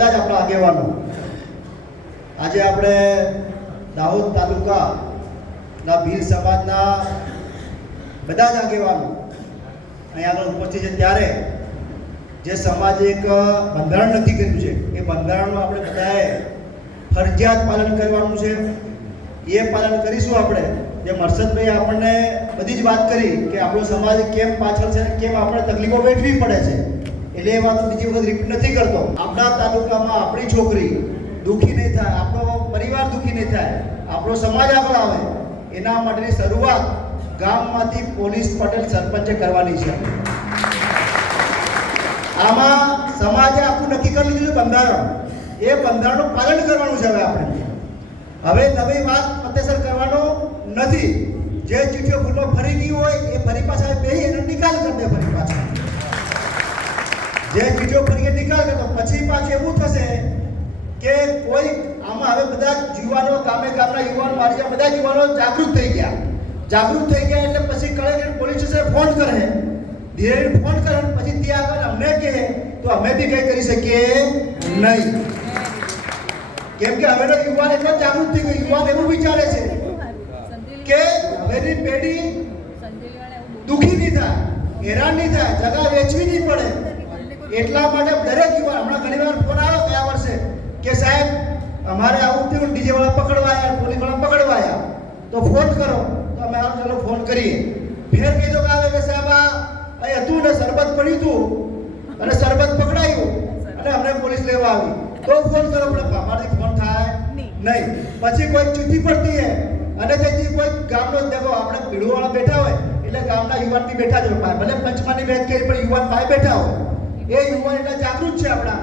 બધા જ આપણા આગેવાનો આજે આપણે દાહોદ તાલુકાના ભીલ સમાજના બધા જ આગેવાનો અહીંયા આગળ ઉપસ્થિત છે ત્યારે જે સમાજે એક બંધારણ નક્કી કર્યું છે એ બંધારણનું આપણે બધાએ ફરજિયાત પાલન કરવાનું છે। એ પાલન કરીશું આપણે। જે મરસદભાઈ આપણને બધી જ વાત કરી કે આપણો સમાજ કેમ પાછળ છે અને કેમ આપણે તકલીફો વેઠવી પડે છે, એટલે એ વાત બીજી વખત રિપીટ નથી કરતો। આપણા તાલુકામાં આપણી છોકરી દુઃખી નહીં થાય, આપણો પરિવાર દુઃખી નહીં થાય, આપણો સમાજ આગળ આવે, એના માટેની શરૂઆત ગામમાંથી પોલીસ પટેલ સરપંચે કરવાની છે। આમાં સમાજે આખું નક્કી કરી લીધું બંધારણ, એ બંધારણનું પાલન કરવાનું છે। હવે નવી વાત પત્તેસર કરવાનો નથી। જે ચીઠીઓ ભૂલમાં ફરી ગઈ હોય એ ફરી પાછા બેહી એનો નિકાલ કરી દે ફરી પાછા। જે ચીઠીઓ ફરી નિકાલ કરતો પછી પાછું એવું થશે કે કોઈ આમાં હવે બધા યુવાનો ગામના યુવાનો મારી બધા યુવાનો જાગૃત થઈ ગયા એટલે પછી કલેક્ટર પોલીસ સ્ટેશન ફોન કરે, ધીરે ફોન કરે, પછી ત્યાં આગળ અમને કહે તો અમે બી કંઈ કરી શકીએ નહીં, કેમ કે હવેનો યુવાન એટલો જાગૃત થઈ ગયો। યુવાન એવું વિચારે છે કે હવેની પેઢી દુઃખી નહીં થાય, હેરાન નહીં થાય, જગા વેચવી નહીં પડે, એટલા માટે દરેક યુવાન હમણાં ઘણી વાર ફોન આવ્યો ગયા વર્ષે કે સાહેબ અમારે આવું થયું, ડીજે વાળા પકડવાયા, પોલીસ વાળા પકડવાયા, તો ફોન કરો, તો અમે આ ચલો ફોન કરીએ। ફેર કીધું કે આવે કે સાહેબ આ હતું ને શરબત પડ્યું હતું અને શરબત પકડાયું અને અમને પોલીસ લેવા આવી, તો ફોન કરો, પણ અમારાથી ફોન થાય નહીં। પછી કોઈ ચિઠ્ઠી પડતી હે અને તેથી કોઈ ગામનો દેખો આપણે પીડુવાળા બેઠા હોય એટલે ગામના યુવાન બી બેઠા જ હોય, ભલે પંચમાની બેઠ કરી પણ યુવાન પાસે બેઠા હોય, એ યુવાન એટલા જાગૃત છે આપણા,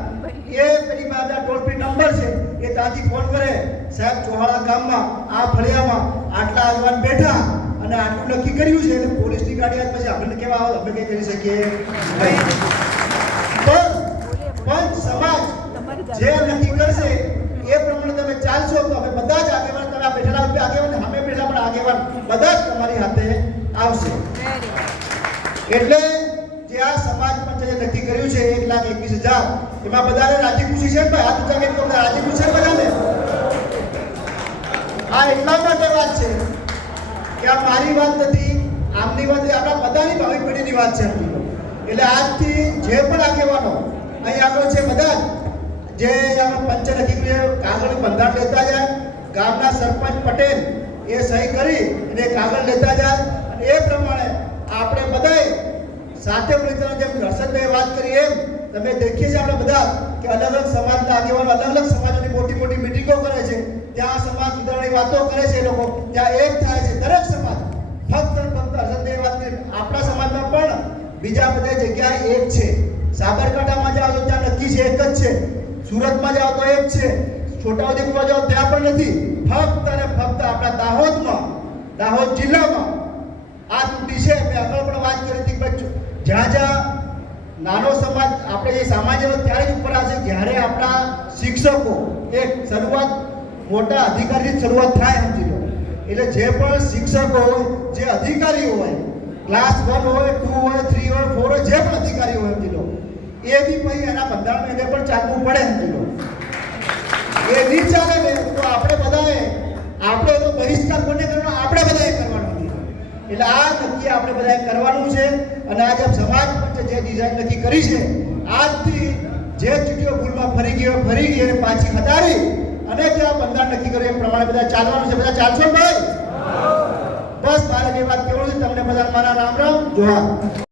એ પેલી પાસે ટોલ ફ્રી નંબર છે, એ ત્યાંથી ફોન કરે, સાહેબ ચોહાળા ગામમાં આ ફળિયામાં આટલા આગેવાન બેઠા અને આટલું નક્કી કર્યું છે, એટલે પોલીસની ગાડી આજ પછી આપણને કેવા આવે અમે કંઈ કરી શકીએ નહીં। પણ સમાજ જે નક્કી કરશે એ પ્રમાણે તમે ચાલશો તો અમે બધા જ આગેવાન, તમે બેઠેલા આગેવાન, અમે બેઠા પણ આગેવાન બધા જ તમારી હાથે આવશે। એટલે જે આ સમાજ પંચે નક્કી કર્યું છે 1,21,000, એમાં બધાને રાજી ખુશી છે ભાઈ? હાથ ઊંચા કરીને રાજી ખુશી છે બધાને? આ એટલા માટે વાત છે કે આ મારી વાત નથી, આમની વાત, આપણા બધાની ભાવિ પેઢીની વાત છે। એટલે આજથી જે પણ આગેવાનો અહીં આગળ છે બધા જે પંચે નક્કી કર્યું કાગળ બંધારણ લેતા જાય, ગામના સરપંચ પટેલ એ સહી કરી અને કાગળ લેતા જાય, અને એ પ્રમાણે આપણે બધાએ સાથે મળીને જેમ હર્ષદભાઈ વાત કરી એમ તમે દેખીએ છીએ આપણે બધા કે અલગ અલગ સમાજના આગેવાનો અલગ અલગ સમાજોની મોટી મોટી મિટિંગો કરે છે, ત્યાં સમાજ સુધારવાની વાતો કરે છે, એ લોકો ત્યાં એક થાય છે દરેક સમાજ। ફક્ત હર્ષદભાઈ વાત કરી, આપણા સમાજમાં પણ બીજા બધા જગ્યાએ એક છે, સાબરકાંઠામાં જાઓ તો ત્યાં નક્કી છે, એક જ છે, સુરતમાં જાઓ તો એક છે, છોટાઉદેપુરમાં જાઓ ત્યાં પણ નથી, ફક્ત અને ફક્ત આપણા દાહોદ જિલ્લામાં આ તૂટી છે। મેં આગળ પણ વાત કરી હતી કે જ્યાં જ્યાં નાનો સમાજ આપણે જે સામાજિક ત્યારે જ ઉપર આવશે જ્યારે આપણા શિક્ષકો એક શરૂઆત મોટા અધિકારીથી શરૂઆત થાય, સમજી લો। એટલે જે પણ શિક્ષકો હોય, જે અધિકારીઓ હોય, ક્લાસ 1 હોય, 2 હોય, 3 હોય, 4 હોય, જે પણ અધિકારીઓ હોય, સમજી લો, એ બી પછી એના બંધારણ એને પણ ચાલવું પડે, સમજી લો। એ નહીં ચાલે ને તો આપણે બધાએ એનો બહિષ્કાર કોને કરવાનો? આપણે બધાએ કરવાનો। એટલે આ નક્કી આપણે બધાએ કરવાનું છે, અને આજે સમાજ પંચે જે ડિઝાઇન નક્કી કરી છે, આજથી જે ચીઠીઓ ભૂલમાં ફરી ગઈ અને પાછી હટાવી અને જે આ બંધારણ નક્કી કર્યું એ પ્રમાણે બધા ચાલવાનું છે। બધા ચાલશો ભાઈ? બસ મારે એ વાત કહેવું છે તમને બધા, મારા રામ રામ, જોહાર।